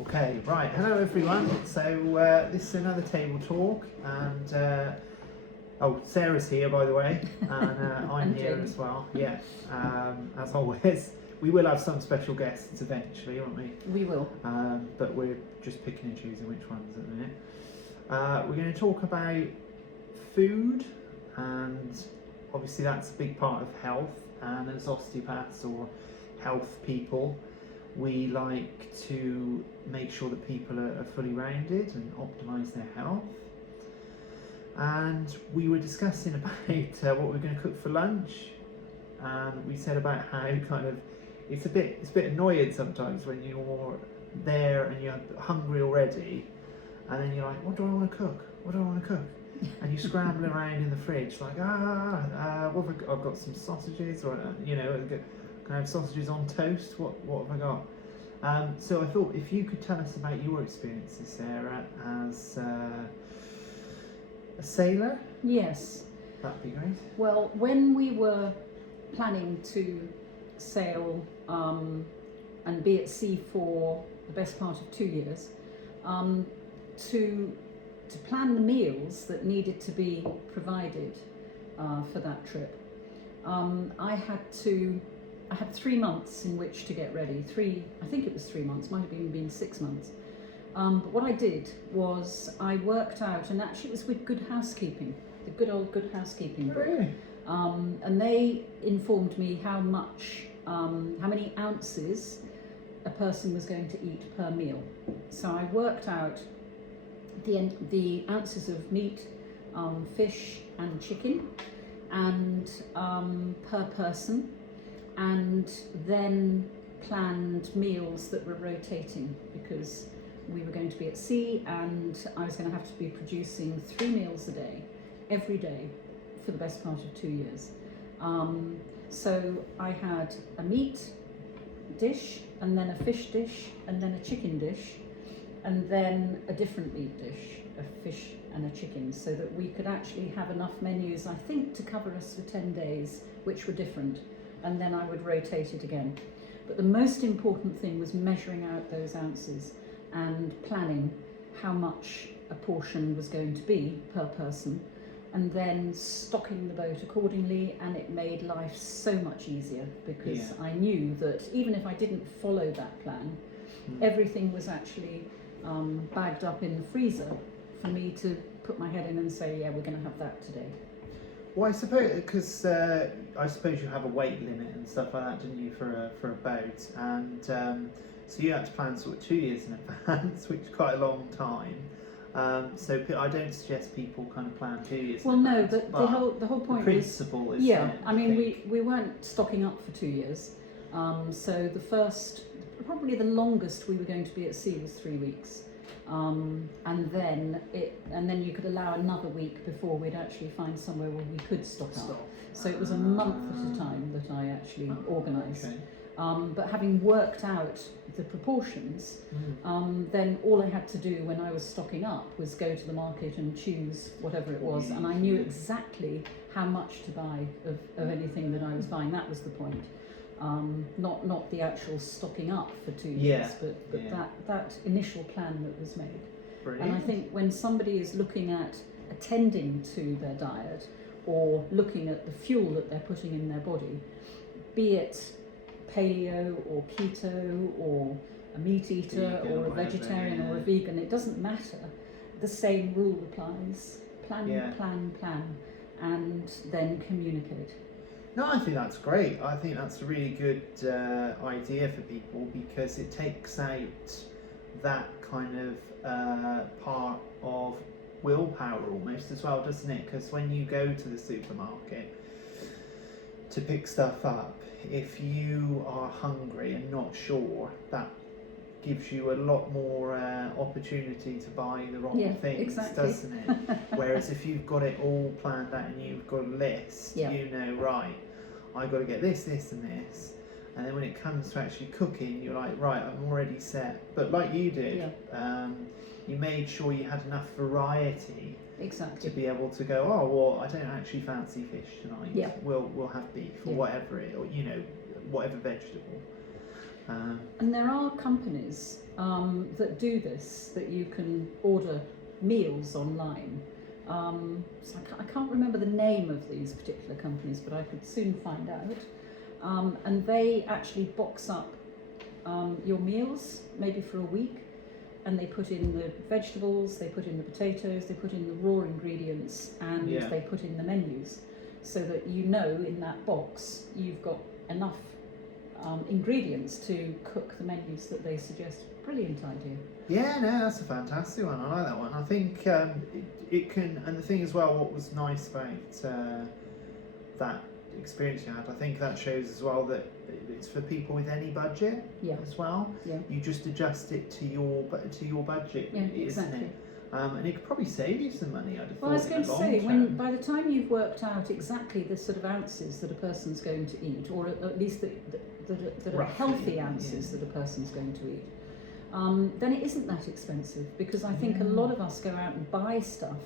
Okay, right. Hello everyone. So this is another table talk, and Sarah's here, by the way, and I'm And here Jane. as well. Yeah, as always, we will have some special guests eventually, won't we? We will. But we're just picking and choosing which ones at the minute. We're going to talk about food, and obviously that's a big part of health. And as osteopaths or health people, we like to make sure that people are fully rounded and optimise their health. And we were discussing about what we're going to cook for lunch, and we said about how kind of it's a bit annoying sometimes when you're there and you're hungry already, and then you're like, what do I want to cook? What do I want to cook? And you scramble around in the fridge like, what have I got? I've got some sausages, or can I have sausages on toast? What have I got? So I thought if you could tell us about your experiences, Sarah, as a sailor. Yes. That'd be great. Well, when we were planning to sail and be at sea for the best part of 2 years, to plan the meals that needed to be provided for that trip, I had 3 months in which to get ready. I think it was 3 months, might have even been 6 months. But what I did was I worked out, and actually it was with Good Housekeeping, the good old Good Housekeeping book. Really? And they informed me how many ounces a person was going to eat per meal. So I worked out the ounces of meat, fish and chicken, and per person, and then planned meals that were rotating, because we were going to be at sea and I was going to have to be producing 3 meals a day, every day, for the best part of 2 years. So I had a meat dish, and then a fish dish, and then a chicken dish, and then a different meat dish, a fish and a chicken, so that we could actually have enough menus, I think, to cover us for 10 days, which were different, and then I would rotate it again. But the most important thing was measuring out those ounces and planning how much a portion was going to be per person, and then stocking the boat accordingly, and it made life so much easier, because I knew that even if I didn't follow that plan, everything was actually bagged up in the freezer for me to put my head in and say, yeah, we're going to have that today. Well, I suppose because I suppose you have a weight limit and stuff like that, didn't you, for a boat, and so you had to plan sort of 2 years in advance, which is quite a long time. So I don't suggest people kind of plan 2 years. Well, in no, advance, but the whole point the principle is I mean, we weren't stocking up for 2 years. So probably the longest we were going to be at sea was 3 weeks. And then you could allow another week before we'd actually find somewhere where we could stock up. So it was a month at a time that I actually organised. Okay. But having worked out the proportions, then all I had to do when I was stocking up was go to the market and choose whatever it was, and I knew exactly how much to buy of anything that I was buying. That was the point. Not the actual stocking up for 2 years, but that initial plan that was made. Brilliant. And I think when somebody is looking at attending to their diet, or looking at the fuel that they're putting in their body, be it paleo or keto or a meat eater or a vegetarian or a vegan, it doesn't matter. The same rule applies. Plan, and then communicate. No, I think that's great. I think that's a really good idea for people, because it takes out that kind of part of willpower almost as well, doesn't it? Because when you go to the supermarket to pick stuff up, if you are hungry and not sure, that gives you a lot more opportunity to buy the wrong things, doesn't it? Whereas if you've got it all planned out and you've got a list, you know, right, I got to get this, this and this, and then when it comes to actually cooking, you're like, right, I'm already set. But like you did, you made sure you had enough variety to be able to go, oh, well, I don't actually fancy fish tonight. We'll have beef or whatever it, or whatever vegetable. And there are companies that do this, that you can order meals online. So I can't remember the name of these particular companies, but I could soon find out. And they actually box up your meals, maybe for a week, and they put in the vegetables, they put in the potatoes, they put in the raw ingredients, and they put in the menus, so that you know in that box you've got enough ingredients to cook the menus that they suggest. Brilliant idea. Yeah, no, that's a fantastic one. I like that one. I think it can, and the thing as well, what was nice about that experience you had, I think that shows as well that it's for people with any budget as well. Yeah. You just adjust it to your budget, isn't exactly. it? And it could probably save you some money, I'd have Well, I was thought, going in to the say, long term. by the time you've worked out exactly the sort of ounces that a person's going to eat, or at least that are Roughly, healthy ounces that a person's going to eat, then it isn't that expensive, because I think a lot of us go out and buy stuff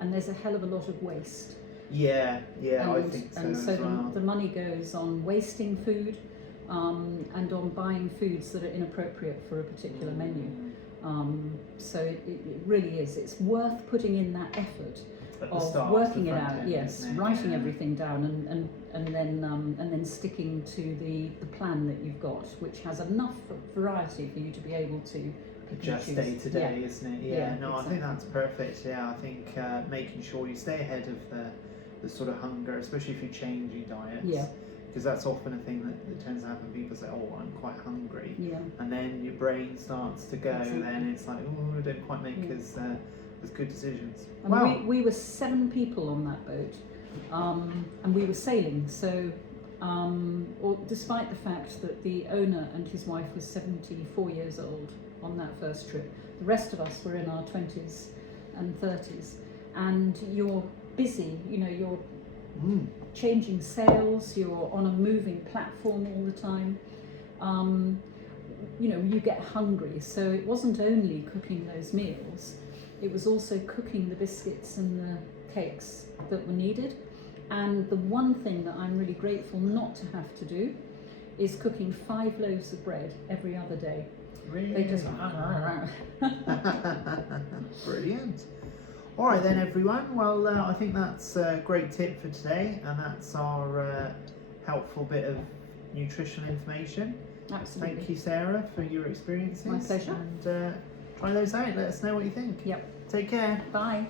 and there's a hell of a lot of waste. Yeah, and, I think so. And so as well. the money goes on wasting food and on buying foods that are inappropriate for a particular menu. So it really is. It's worth putting in that effort At the of start, working the it front out. end, Yes, isn't it? writing everything down and then sticking to the plan that you've got, which has enough variety for you to be able to pick and Just choose. day to day, isn't it? Yeah, No, I exactly. think that's perfect. Yeah, I think making sure you stay ahead of the sort of hunger, especially if you're changing diets. Yeah. Because that's often a thing that tends to happen. People say, "Oh, I'm quite hungry," Yeah. and then your brain starts to go. Exactly. Then it's like, "Oh, I don't quite make as good decisions." And Wow. we were 7 people on that boat, and we were sailing. So, despite the fact that the owner and his wife was 74 years old on that first trip, the rest of us were in our 20s and 30s, and you're busy. You're changing sails. You're on a moving platform all the time. You get hungry. So it wasn't only cooking those meals. It was also cooking the biscuits and the cakes that were needed. And the one thing that I'm really grateful not to have to do is cooking 5 loaves of bread every other day. Really? They just Brilliant. All right then, everyone. Well, I think that's a great tip for today, and that's our helpful bit of nutritional information. Absolutely. Thank you, Sarah, for your experiences. My pleasure. And try those out. Let us know what you think. Yep. Take care. Bye.